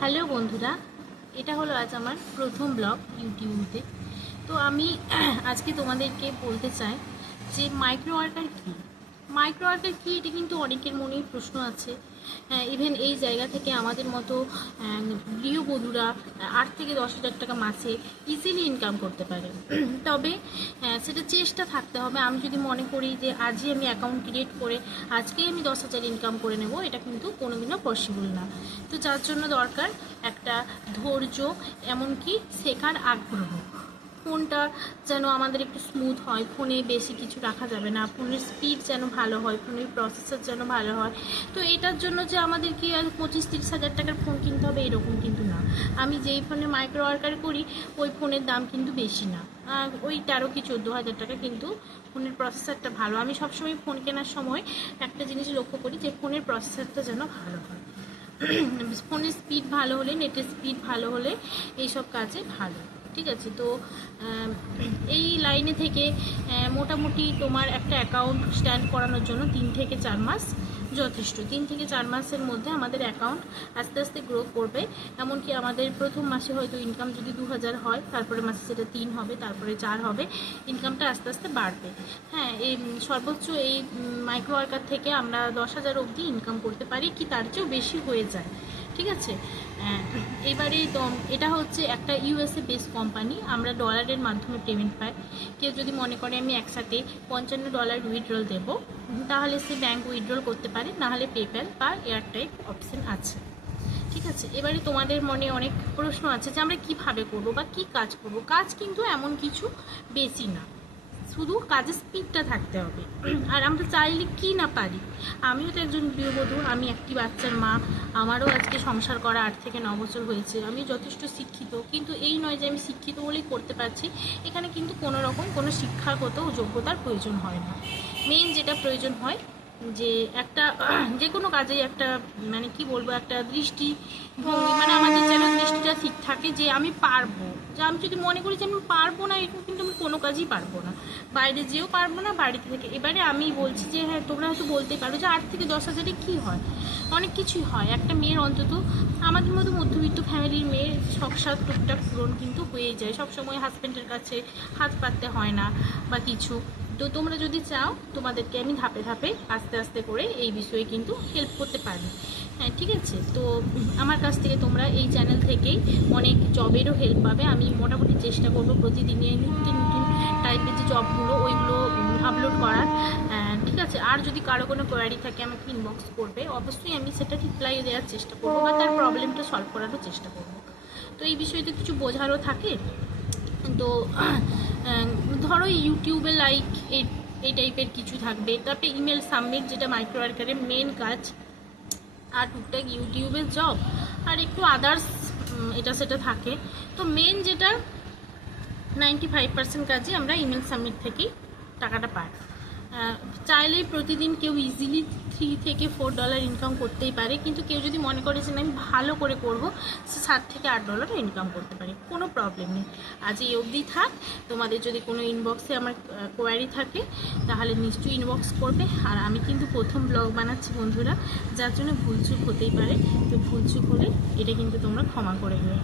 Hello বন্ধুরা, এটা হলো আজ আমার প্রথম ব্লগ ইউটিউবে। তো আমি আজকে তোমাদেরকে বলতে চাই যে মাইক্রো ওয়ার্কার কী। মাইক্রো ওয়ার্কার কী, এটা কিন্তু অনেকের মনেই প্রশ্ন আছে। ইভেন এই জায়গা থেকে আমাদের মতো গৃহবধূরা 8 থেকে 10,000 টাকা মাসে ইজিলি ইনকাম করতে পারে। তবে সেটা চেষ্টা থাকতে হবে। আমি যদি মনে করি যে আজই আমি অ্যাকাউন্ট ক্রিয়েট করে আজকেই আমি 10,000 ইনকাম করে নেব, এটা কিন্তু কোনোদিনও পসিবল না। তো যার জন্য দরকার একটা ধৈর্য, এমনকি শেখার আগ্রহ। ফোনটা যেন আমাদের একটু স্মুথ হয়, ফোনে বেশি কিছু রাখা যাবে না, ফোনের স্পিড যেন ভালো হয়, ফোনের প্রসেসর যেন ভালো হয়। তো এটার জন্য যে আমাদের কি আর 25-30 হাজার টাকার ফোন কিনতে হবে এরকম কিন্তু না। আমি যেই ফোনে মাইক্রো ওয়ার্কার করি ওই ফোনের দাম কিন্তু বেশি না, ওই 13 কি 14 হাজার টাকা, কিন্তু ফোনের প্রসেসরটা ভালো। আমি সবসময় ফোন কেনার সময় একটা জিনিস লক্ষ্য করি যে ফোনের প্রসেসরটা যেন ভালো হয়। ফোনের স্পিড ভালো হলে, নেটের স্পিড ভালো হলে এইসব কাজে ভালো। ঠিক আছে, তো এই লাইনে থেকে মোটামুটি তোমার একটা অ্যাকাউন্ট স্ট্যান্ড করানোর জন্য 3 থেকে 4 মাস যথেষ্ট। 3 থেকে 4 মাসের মধ্যে আমাদের অ্যাকাউন্ট আস্তে আস্তে গ্রো করবে। এমনকি আমাদের প্রথম মাসে হয়তো ইনকাম যদি 2,000 হয়, তারপরে মাসে সেটা 3 হবে, তারপরে 4 হবে, ইনকামটা আস্তে আস্তে বাড়বে। হ্যাঁ, এই সর্বোচ্চ এই মাইক্রো ওয়ার্কার থেকে আমরা 10,000 অবধি ইনকাম করতে পারি, কি তার চেয়েও বেশি হয়ে যায়। ঠিক আছে, এবারে তো এটা হচ্ছে একটা ইউএসএ বেস কোম্পানি, আমরা ডলারের মাধ্যমে পেমেন্ট পাই। কেউ যদি মনে করে আমি একসাথে $55 উইথড্রল দেবো, তাহলে সে ব্যাঙ্ক উইথড্রল করতে পারে, নাহলে পেপ্যাল বা এয়ারটাইপ অপশান আছে। ঠিক আছে, এবারে তোমাদের মনে অনেক প্রশ্ন আছে যে আমরা কীভাবে করবো বা কী কাজ করব। কাজ কিন্তু এমন কিছু বেশি না, শুধু কাজের স্পিডটা থাকতে হবে। আর আমরা চাইলে কি না পারি। আমিও তো একজন গৃহবধূ, আমি একটি বাচ্চার মা, আমারও আজকে সংসার করা 8 থেকে 9 বছর হয়েছে। আমি যথেষ্ট শিক্ষিত, কিন্তু এই নয় যে আমি শিক্ষিত বলেই করতে পারছি। এখানে কিন্তু কোনো রকম কোনো শিক্ষাগত যোগ্যতার প্রয়োজন হয় না। মেইন যেটা প্রয়োজন হয় যে একটা যে কোনো কাজেই একটা মানে কি বলবো, একটা দৃষ্টিভঙ্গি, মানে আমাদের যেন দৃষ্টিটা ঠিক থাকে যে আমি পারবো। যে আমি যদি মনে করি যে আমি পারবো না, এরকম কিন্তু আমি কোনো কাজই পারবো না, বাইরে যেও পারবো না, বাড়িতে থেকে। এবারে আমি বলছি যে হ্যাঁ, তোমরা হয়তো বলতেই পারো যে 8 থেকে 10,000-এ কী হয়। অনেক কিছুই হয়। একটা মেয়ের অন্তত, আমাদের মতো মধ্যবিত্ত ফ্যামিলির মেয়ের শখ-সাদ টুকটাক পূরণ কিন্তু হয়েই যায়। সবসময় হাজব্যান্ডের কাছে হাত পাততে হয় না বা কিছু। তো তোমরা যদি চাও, তোমাদেরকে আমি ধাপে ধাপে আস্তে আস্তে করে এই বিষয়ে কিন্তু হেল্প করতে পারি। হ্যাঁ, ঠিক আছে, তো আমার কাছ থেকে তোমরা এই চ্যানেল থেকেই অনেক জবেরও হেল্প পাবে। আমি মোটামুটি চেষ্টা করবো প্রতিদিনে নতুন নতুন টাইপের যে জবগুলো ওইগুলো আপলোড করার। ঠিক আছে, আর যদি কারো কোনো কোয়ারি থাকে আমাকে ইনবক্স করবে, অবশ্যই আমি সেটা রিপ্লাই দেওয়ার চেষ্টা করবো বা তার প্রবলেমটা সলভ করারও চেষ্টা করবো। তো এই বিষয়ে তো কিছু বোঝারও থাকে। তো ধরো ইউটিউবে লাইক এই টাইপের কিছু থাকবে, তারপরে ইমেল সাবমিট, যেটা মাইক্রো ওয়ার্কারের মেন কাজ, আর টুকটাক ইউটিউবের জব, আর একটু আদার্স এটা সেটা থাকে। তো মেন যেটা 95% কাজে আমরা ইমেল সাবমিট থেকেই টাকাটা পাই। চাইলেই প্রতিদিন কেউ ইজিলি $3 থেকে $4 ইনকাম করতেই পারে, কিন্তু কেউ যদি মনে করে যে আমি ভালো করে করব, সে $7 থেকে $8 ইনকাম করতে পারে, কোনো প্রবলেম নেই। আজ এই অবধি থাক। তোমাদের যদি কোনো ইনবক্সে আমার কোয়ারি থাকে তাহলে নিশ্চয়ই ইনবক্স করবে। আর আমি কিন্তু প্রথম ব্লগ বানাচ্ছি বন্ধুরা, যার জন্য ভুলচুক হতেই পারে। তো ভুলচুক হলে এটা কিন্তু তোমরা ক্ষমা করে দেবে।